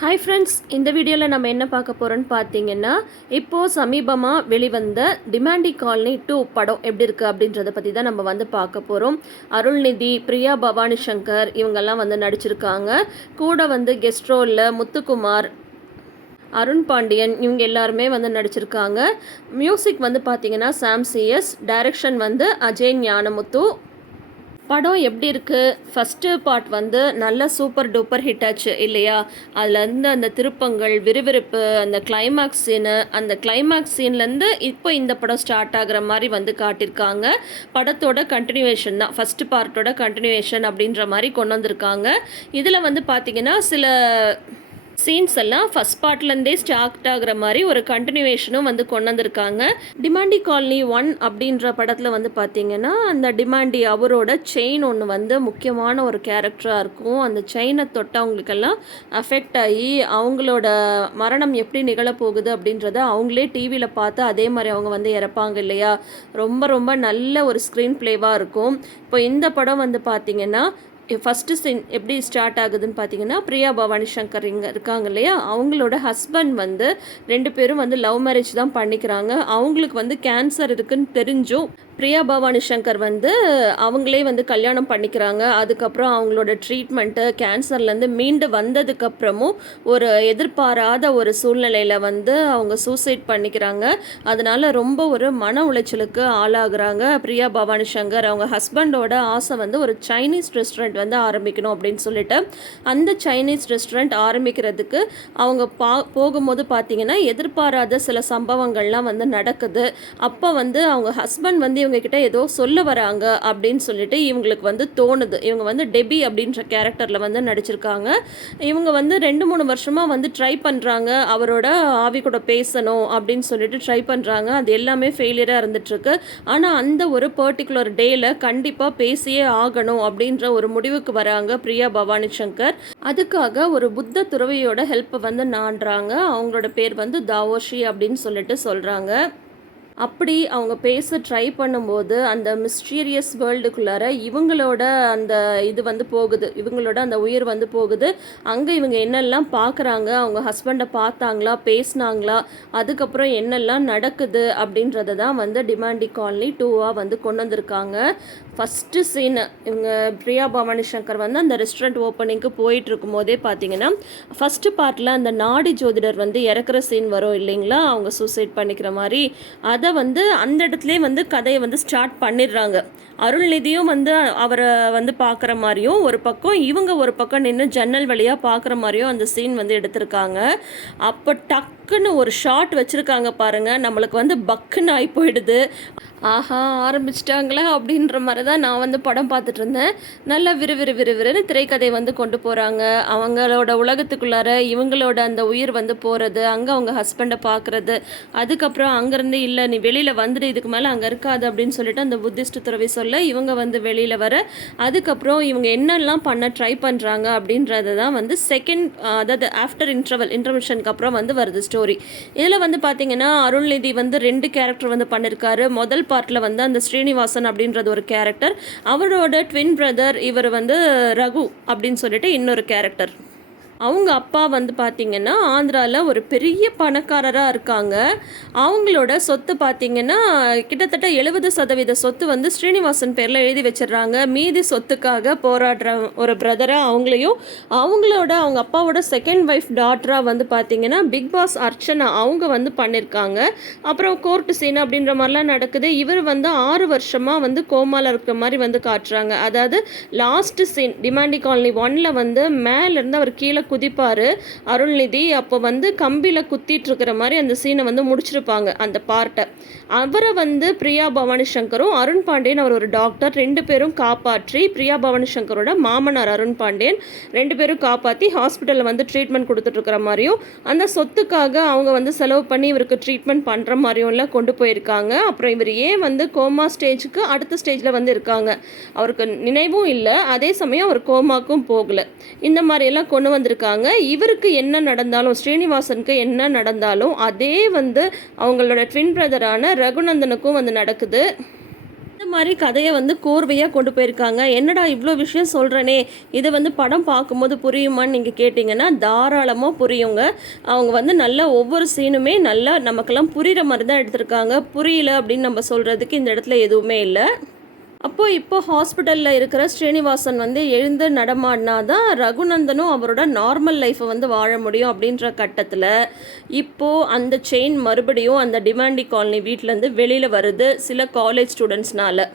Hi friends இந்த வீடியோவில் நம்ம என்ன பார்க்க போகிறோன்னு பார்த்தீங்கன்னா இப்போது சமீபமாக வெளிவந்த டிமாண்டி காலனி டூ படம் எப்படி இருக்குது அப்படின்றத பற்றி தான் நம்ம வந்து பார்க்க போகிறோம் அருள்நிதி பிரியா பவானி சங்கர் இவங்கெல்லாம் வந்து நடிச்சிருக்காங்க. கூட வந்து கெஸ்ட் ரோலில் முத்துக்குமார் அருண் பாண்டியன் இவங்க எல்லாருமே வந்து நடிச்சிருக்காங்க. மியூசிக் வந்து பார்த்தீங்கன்னா சாம் சிஎஸ் டைரக்ஷன் வந்து அஜய் ஞானமுத்து படம் எப்படி இருக்குது ஃபஸ்ட்டு பார்ட் வந்து நல்ல சூப்பர் டூப்பர் ஹிட் ஆச்சு இல்லையா? அதில் இருந்து அந்த திருப்பங்கள் விறுவிறுப்பு அந்த கிளைமேக்ஸ் சீனு அந்த கிளைமேக்ஸ் சீன்லேருந்து இப்போ இந்த படம் ஸ்டார்ட் ஆகிற மாதிரி வந்து காட்டியிருக்காங்க. படத்தோட கண்டினியூவேஷன் தான். ஃபஸ்ட்டு பார்ட்டோட கண்டினியூவேஷன் அப்படின்ற மாதிரி கொண்டு வந்திருக்காங்க. இதில் வந்து பார்த்திங்கன்னா சில சீன்ஸ் எல்லாம் ஃபஸ்ட் பார்ட்லேருந்தே ஸ்டார்ட் ஆகிற மாதிரி ஒரு கண்டினியூவேஷனும் வந்து கொண்டு வந்திருக்காங்க டிமாண்டி காலனி ஒன் அப்படின்ற படத்தில் வந்து பார்த்தீங்கன்னா அந்த டிமாண்டி அவரோட செயின் ஒன்று வந்து முக்கியமான ஒரு கேரக்டராக இருக்கும். அந்த செயினை தொட்டவங்களுக்கெல்லாம் அஃபெக்ட் ஆகி அவங்களோட மரணம் எப்படி நிகழப்போகுது அப்படின்றத அவங்களே டிவியில் பார்த்து அதே மாதிரி அவங்க வந்து இறப்பாங்க இல்லையா? ரொம்ப ரொம்ப நல்ல ஒரு ஸ்க்ரீன் ப்ளேவாக இருக்கும். இப்போ இந்த படம் வந்து பார்த்தீங்கன்னா ஃபஸ்ட்டு சீன் எப்படி ஸ்டார்ட் ஆகுதுன்னு பார்த்தீங்கன்னா பிரியா பவானி சங்கர் இங்கே இருக்காங்க இல்லையா? அவங்களோட ஹஸ்பண்ட் வந்து ரெண்டு பேரும் வந்து லவ் மேரேஜ் தான் பண்ணிக்கிறாங்க. அவங்களுக்கு வந்து கேன்சர் இருக்குன்னு தெரிஞ்சும் பிரியா பவானி சங்கர் வந்து அவங்களே வந்து கல்யாணம் பண்ணிக்கிறாங்க. அதுக்கப்புறம் அவங்களோட ட்ரீட்மெண்ட்டு கேன்சர்லேருந்து மீண்டு வந்ததுக்கப்புறமும் ஒரு எதிர்பாராத ஒரு சூழ்நிலையில் வந்து அவங்க சூசைட் பண்ணிக்கிறாங்க. அதனால் ரொம்ப ஒரு மன உளைச்சலுக்கு ஆளாகிறாங்க பிரியா பவானி சங்கர். அவங்க ஹஸ்பண்டோட ஆசை வந்து ஒரு சைனீஸ் ரெஸ்டாரண்ட் வந்து ஆரம்பிக்கணும் அப்படின்னு சொல்லிட்டு அந்த சைனீஸ் ரெஸ்டாரண்ட் ஆரம்பிக்கிறதுக்கு அவங்க பா போகும்போது பார்த்தீங்கன்னா எதிர்பாராத சில சம்பவங்கள்லாம் வந்து நடக்குது. அப்போ வந்து அவங்க ஹஸ்பண்ட் வந்து இவங்கக்கிட்ட ஏதோ சொல்ல வராங்க அப்படின்னு சொல்லிட்டு இவங்களுக்கு வந்து தோணுது. இவங்க வந்து டெபி அப்படின்ற கேரக்டரில் வந்து நடிச்சிருக்காங்க. இவங்க வந்து ரெண்டு மூணு வருஷமாக வந்து ட்ரை பண்ணுறாங்க அவரோட ஆவி கூட பேசணும் அப்படின்னு சொல்லிட்டு ட்ரை பண்ணுறாங்க அது எல்லாமே ஃபெயிலியராக இருந்துட்டுருக்கு ஆனால் அந்த ஒரு பர்டிகுலர் டேயில் கண்டிப்பாக பேசியே ஆகணும் அப்படின்ற ஒரு முடிவு முடிவுக்கு வராங்க பிரியா பவானி சங்கர் அதுக்காக ஒரு புத்த துறவியோட ஹெல்ப்பை வந்து நான்றாங்க. அவங்களோட பேர் வந்து தாவோஷி அப்படின்னு சொல்லிட்டு சொல்கிறாங்க அப்படி அவங்க பேச ட்ரை பண்ணும்போது அந்த மிஸ்டீரியஸ் வேர்ல்டுக்குள்ளார இவங்களோட அந்த இது வந்து போகுது. இவங்களோட அந்த உயிர் வந்து போகுது. அங்கே இவங்க என்னெல்லாம் பார்க்குறாங்க அவங்க ஹஸ்பண்டை பார்த்தாங்களா? பேசினாங்களா? அதுக்கப்புறம் என்னெல்லாம் நடக்குது? அப்படின்றத தான் வந்து டிமாண்டி காலனி டூவாக வந்து கொண்டு வந்திருக்காங்க. ஃபஸ்ட்டு சீன் இவங்க பிரியா பவானி சங்கர் வந்து அந்த ரெஸ்டாரண்ட் ஓப்பனிங்க்கு போயிட்டு இருக்கும் போதே பார்த்தீங்கன்னா ஃபஸ்ட்டு பார்ட்டில் அந்த நாடி ஜோதிடர் வந்து இறக்குற சீன் வரும் இல்லைங்களா? அவங்க சூசைட் பண்ணிக்கிற மாதிரி. அதை வந்து அந்த இடத்துலேயே வந்து கதையை வந்து ஸ்டார்ட் பண்ணிடுறாங்க. அருள்நிதியும் வந்து அவரை வந்து பார்க்குற மாதிரியும் ஒரு பக்கம் இவங்க ஒரு பக்கம் நின்று ஜன்னல் வழியாக பார்க்குற மாதிரியும் அந்த சீன் வந்து எடுத்திருக்காங்க. அப்போ டக்குன்னு ஒரு ஷாட் வச்சுருக்காங்க பாருங்கள் நம்மளுக்கு வந்து பக்குன்னு ஆகி போயிடுது. ஆஹா ஆரம்பிச்சிட்டாங்களா அப்படின்ற மாதிரி தான் நான் வந்து படம் பார்த்துட்டு இருந்தேன் நல்லா விறுவிறு விறுவிறுன்னு திரைக்கதை வந்து கொண்டு போகிறாங்க அவங்களோட உலகத்துக்குள்ளார இவங்களோட அந்த உயிர் வந்து போகிறது அங்கே அவங்க ஹஸ்பண்டை பார்க்குறது அதுக்கப்புறம் அங்கேருந்து இல்லை நீ வெளியில் வந்துடு இதுக்கு மேலே அங்கே இருக்காது அப்படின்னு சொல்லிட்டு அந்த புத்திஸ்ட் துறவி சொல்ல இவங்க வந்து வெளியில் வர அதுக்கப்புறம் இவங்க என்னெல்லாம் பண்ண ட்ரை பண்ணுறாங்க அப்படின்றத தான் வந்து செகண்ட் அதாவது ஆஃப்டர் இன்டர்வல் இன்டர்மிஷனுக்கு அப்புறம் வந்து வருது ஸ்டோரி இதில் வந்து பார்த்தீங்கன்னா அருள்நிதி வந்து ரெண்டு கேரக்டர் வந்து பண்ணியிருக்காரு முதல் பார்ட்டில் வந்து அந்த ஸ்ரீனிவாசன் அப்படின்றது ஒரு கேரக்டர் அவரோட ட்வின் பிரதர் இவர் வந்து ரகு அப்படின்னு சொல்லிட்டு இன்னொரு கேரக்டர் அவங்க அப்பா வந்து பார்த்திங்கன்னா ஆந்திராவில் ஒரு பெரிய பணக்காரராக இருக்காங்க. அவங்களோட சொத்து பார்த்திங்கன்னா கிட்டத்தட்ட எழுபது சதவீத சொத்து வந்து ஸ்ரீனிவாசன் பேரில் எழுதி வச்சிடுறாங்க. மீதி சொத்துக்காக போராடுற ஒரு பிரதராக அவங்களையும் அவங்களோட அவங்க அப்பாவோட செகண்ட் ஒய்ஃப் டாட்டராக வந்து பார்த்திங்கன்னா பிக் பாஸ் அர்ச்சனா அவங்க வந்து பண்ணியிருக்காங்க அப்புறம் கோர்ட்டு சீன் அப்படின்ற மாதிரிலாம் நடக்குது. இவர் வந்து ஆறு வருஷமாக வந்து கோமாவில் இருக்கிற மாதிரி வந்து காட்டுறாங்க. அதாவது லாஸ்ட் சீன் டிமாண்டி காலனி ஒன்னில் வந்து மேலேருந்து அவர் கீழே குதிப்பார். அருள்நிதி அப்போ வந்து கம்பியில் குத்திட்டு இருக்கிற மாதிரி அந்த சீனை வந்து முடிச்சிருப்பாங்க அந்த பார்ட்டை. அவரை வந்து பிரியா பவானி சங்கரும் அருண் பாண்டியன் அவர் ஒரு டாக்டர் ரெண்டு பேரும் காப்பாற்றி பிரியா பவானி சங்கரோட மாமனார் அருண் பாண்டியன் ரெண்டு பேரும் காப்பாற்றி ஹாஸ்பிட்டலில் வந்து ட்ரீட்மெண்ட் கொடுத்துட்டு இருக்கிற மாதிரியும் அந்த சொத்துக்காக அவங்க வந்து செலவு பண்ணி இவருக்கு ட்ரீட்மெண்ட் பண்ணுற மாதிரியும்லாம் கொண்டு போயிருக்காங்க. அப்புறம் இவர் ஏன் வந்து கோமா ஸ்டேஜுக்கு அடுத்த ஸ்டேஜில் வந்து இருக்காங்க? அவருக்கு நினைவும் இல்லை. அதே சமயம் அவர் கோமாக்கும் போகலை. இந்த மாதிரியெல்லாம் கொண்டு வந்திருக்காங்க. இருக்காங்க. இவருக்கு என்ன நடந்தாலும் ஸ்ரீனிவாசனுக்கு என்ன நடந்தாலும் அதே வந்து அவங்களோட ட்வின் பிரதரான ரகுநந்தனுக்கும் வந்து நடக்குது. இந்த மாதிரி கதையை வந்து கோர்வையாக கொண்டு போயிருக்காங்க. என்னடா இவ்வளோ விஷயம் சொல்கிறனே இதை வந்து படம் பார்க்கும்போது புரியுமான்னு நீங்கள் கேட்டிங்கன்னா தாராளமாக புரியுங்க. அவங்க வந்து நல்லா ஒவ்வொரு சீனுமே நல்லா நமக்கெல்லாம் புரிகிற மாதிரி தான் எடுத்திருக்காங்க. புரியல அப்படின்னு நம்ம சொல்கிறதுக்கு இந்த இடத்துல எதுவுமே இல்லை. அப்போது இப்போ ஹாஸ்பிட்டலில் இருக்கிற ஸ்ரீனிவாசன் வந்து எழுந்து நடமாடினா தான் ரகுநந்தனும் அவரோட நார்மல் லைஃப்பை வந்து வாழ முடியும் அப்படின்ற கட்டத்தில் இப்போது அந்த செயின் மறுபடியும் அந்த டிமாண்டி காலனி வீட்டிலேருந்து வெளியில் வருது சில காலேஜ் ஸ்டூடெண்ட்ஸ்னால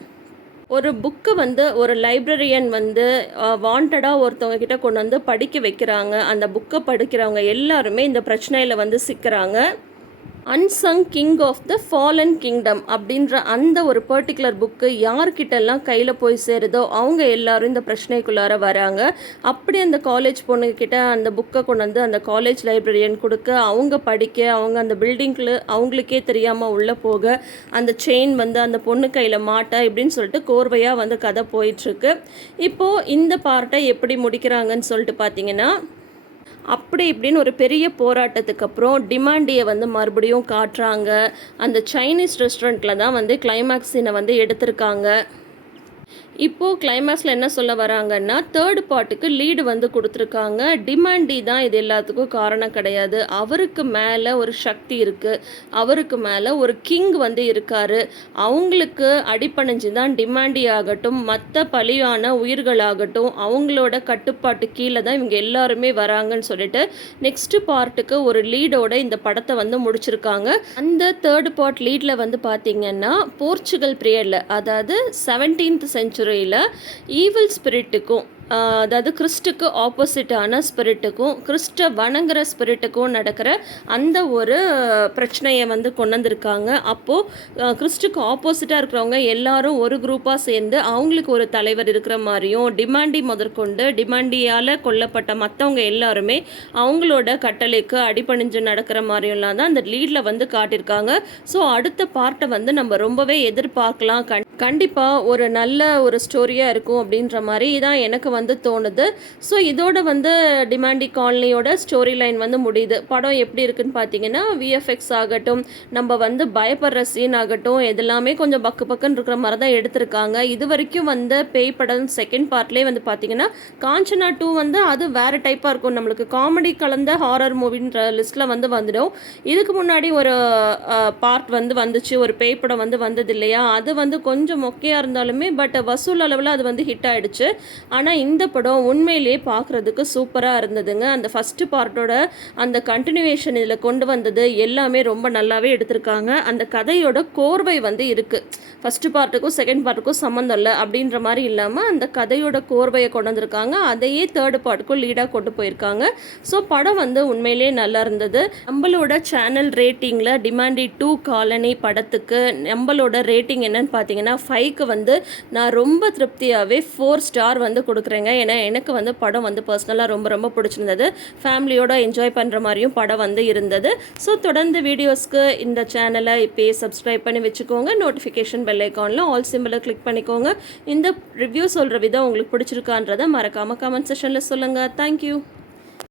ஒரு புக்கு வந்து ஒரு லைப்ரரியன் வந்து வாண்டடாக ஒருத்தவங்க கிட்ட கொண்டு வந்து படிக்க வைக்கிறாங்க. அந்த புக்கை படிக்கிறவங்க எல்லாருமே இந்த பிரச்சனையில் வந்து சிக்கிறாங்க. Unsung king of the fallen kingdom அப்படின்ற அந்த ஒரு பர்டிகுலர் புக்கு யார்கிட்டெல்லாம் கையில் போய் சேருதோ அவங்க எல்லாரும் இந்த பிரச்சனைக்குள்ளார வராங்க. அப்படி அந்த காலேஜ் பொண்ணுக்கிட்ட அந்த புக்கை கொண்டு வந்து அந்த காலேஜ் லைப்ரரியன் கொடுக்க அவங்க படிக்க அவங்க அந்த பில்டிங்கில் அவங்களுக்கே தெரியாமல் உள்ளே போக அந்த செயின் வந்து அந்த பொண்ணு கையில் மாட்ட இப்படின்னு சொல்லிட்டு கோர்வையாக வந்து கதை போயிட்டுருக்கு இப்போது இந்த பார்ட்டை எப்படி முடிக்கிறாங்கன்னு சொல்லிட்டு பார்த்தீங்கன்னா அப்படி இப்படின்னு ஒரு பெரிய போராட்டத்துக்கு அப்புறம் டிமாண்டியை வந்து மறுபடியும் காட்டுறாங்க. அந்த சைனீஸ் ரெஸ்டாரண்ட்டில் தான் வந்து கிளைமேக்ஸினை வந்து எடுத்திருக்காங்க. இப்போது கிளைமேக்ஸில் என்ன சொல்ல வராங்கன்னா தேர்ட் பார்ட்டுக்கு லீடு வந்து கொடுத்துருக்காங்க. டிமாண்டி தான் இது எல்லாத்துக்கும் காரணம் கிடையாது. அவருக்கு மேலே ஒரு சக்தி இருக்குது அவருக்கு மேலே ஒரு கிங் வந்து இருக்கார். அவங்களுக்கு அடிப்பணிஞ்சு தான் டிமாண்டி ஆகட்டும் மற்ற பலியான உயிர்களாகட்டும் அவங்களோட கட்டுப்பாட்டு கீழே தான் இவங்க எல்லாருமே வராங்கன்னு சொல்லிட்டு நெக்ஸ்ட் பார்ட்டுக்கு ஒரு லீடோட இந்த படத்தை வந்து முடிச்சிருக்காங்க. அந்த தேர்ட் பார்ட் லீடில் வந்து பார்த்தீங்கன்னா போர்ச்சுகல் பீரியடில் அதாவது செவன்டீன்த் செஞ்சுரி செஞ்சுரியில் ஈவில் ஸ்பிரிட்டுக்கும் அதாவது கிறிஸ்டுக்கு ஆப்போசிட்டான ஸ்பிரிட்டுக்கும் கிறிஸ்டை வணங்குற ஸ்பிரிட்டுக்கும் நடக்கிற அந்த ஒரு பிரச்சனையை வந்து கொண்டு வந்திருக்காங்க அப்போது கிறிஸ்டுக்கு ஆப்போசிட்டாக இருக்கிறவங்க எல்லாரும் ஒரு குரூப்பாக சேர்ந்து அவங்களுக்கு ஒரு தலைவர் இருக்கிற மாதிரியும் டிமாண்டி முதற்கொண்டு டிமாண்டியால் கொல்லப்பட்ட மற்றவங்க எல்லாருமே அவங்களோட கட்டளைக்கு அடிபணிஞ்சு நடக்கிற மாதிரியும்லாம் தான் அந்த லீடில் வந்து காட்டியிருக்காங்க. ஸோ அடுத்த பார்ட்டை வந்து நம்ம ரொம்பவே எதிர்பார்க்கலாம். கண் கண்டிப்பாக ஒரு நல்ல ஒரு ஸ்டோரியாக இருக்கும் அப்படின்ற மாதிரி தான் எனக்கு வந்து தோணுது. ஸோ இதோட வந்து டிமாண்டி காலனியோட ஸ்டோரி லைன் வந்து முடியுது. படம் எப்படி இருக்குன்னு பார்த்தீங்கன்னா விஎஃப்எக்ஸ் ஆகட்டும் நம்ம வந்து பயப்படுற சீன் ஆகட்டும் இதெல்லாமே கொஞ்சம் பக்கு பக்குன்னு இருக்கிற மாதிரி தான் எடுத்திருக்காங்க. இது வரைக்கும் வந்து பேய் படம் செகண்ட் பார்ட்லேயே வந்து பார்த்தீங்கன்னா காஞ்சனா டூ வந்து அது வேறு டைப்பாக இருக்கும். நம்மளுக்கு காமெடி கலந்த ஹாரர் மூவின்ற லிஸ்ட்டில் வந்து வந்துடும். இதுக்கு முன்னாடி ஒரு பார்ட் வந்து வந்துச்சு. ஒரு பேய் படம் வந்து வந்தது இல்லையா? அது வந்து கொஞ்சம் மொக்கையாக இருந்தாலுமே பட் வசூல் அளவில் அது வந்து ஹிட் ஆகிடுச்சு ஆனால் இந்த படம் உண்மையிலேயே பார்க்குறதுக்கு சூப்பராக இருந்ததுங்க. அந்த ஃபஸ்ட்டு பார்ட்டோட அந்த கண்டினியூவேஷன் இதில் கொண்டு வந்தது எல்லாமே ரொம்ப நல்லாவே எடுத்திருக்காங்க. அந்த கதையோட கோர்வை வந்து இருக்குது ஃபஸ்ட்டு பார்ட்டுக்கும் செகண்ட் பார்ட்டுக்கும் சம்மந்தம் இல்லை அப்படின்ற மாதிரி இல்லாமல் அந்த கதையோட கோர்வையை கொண்டு வந்திருக்காங்க. அதையே தேர்டு பார்ட்டுக்கும் லீடாக கொண்டு போயிருக்காங்க. ஸோ படம் வந்து உண்மையிலேயே நல்லா இருந்தது. நம்மளோட சேனல் ரேட்டிங்கில் டிமாண்டி டூ காலனி படத்துக்கு நம்மளோட ரேட்டிங் என்னன்னு பார்த்தீங்கன்னா ஃபைவ்க்கு வந்து நான் ரொம்ப திருப்தியாகவே ஃபோர் ஸ்டார் வந்து கொடுக்குறேங்க. ஏன்னா எனக்கு வந்து படம் வந்து பர்சனலாக ரொம்ப ரொம்ப பிடிச்சிருந்தது. ஃபேமிலியோட என்ஜாய் பண்ணுற மாதிரியும் படம் வந்து இருந்தது. ஸோ தொடர்ந்து வீடியோஸ்க்கு இந்த சேனலை இப்போயே சப்ஸ்கிரைப் பண்ணி வச்சுக்கோங்க. நோட்டிஃபிகேஷன் பெல் ஐக்கானில் ஆல் சிம்பிளை கிளிக் பண்ணிக்கோங்க. இந்த ரிவ்யூ சொல்கிற விதம் உங்களுக்கு பிடிச்சிருக்கான்றதை மறக்காமல் கமெண்ட் செஷனில் சொல்லுங்கள் தேங்க்யூ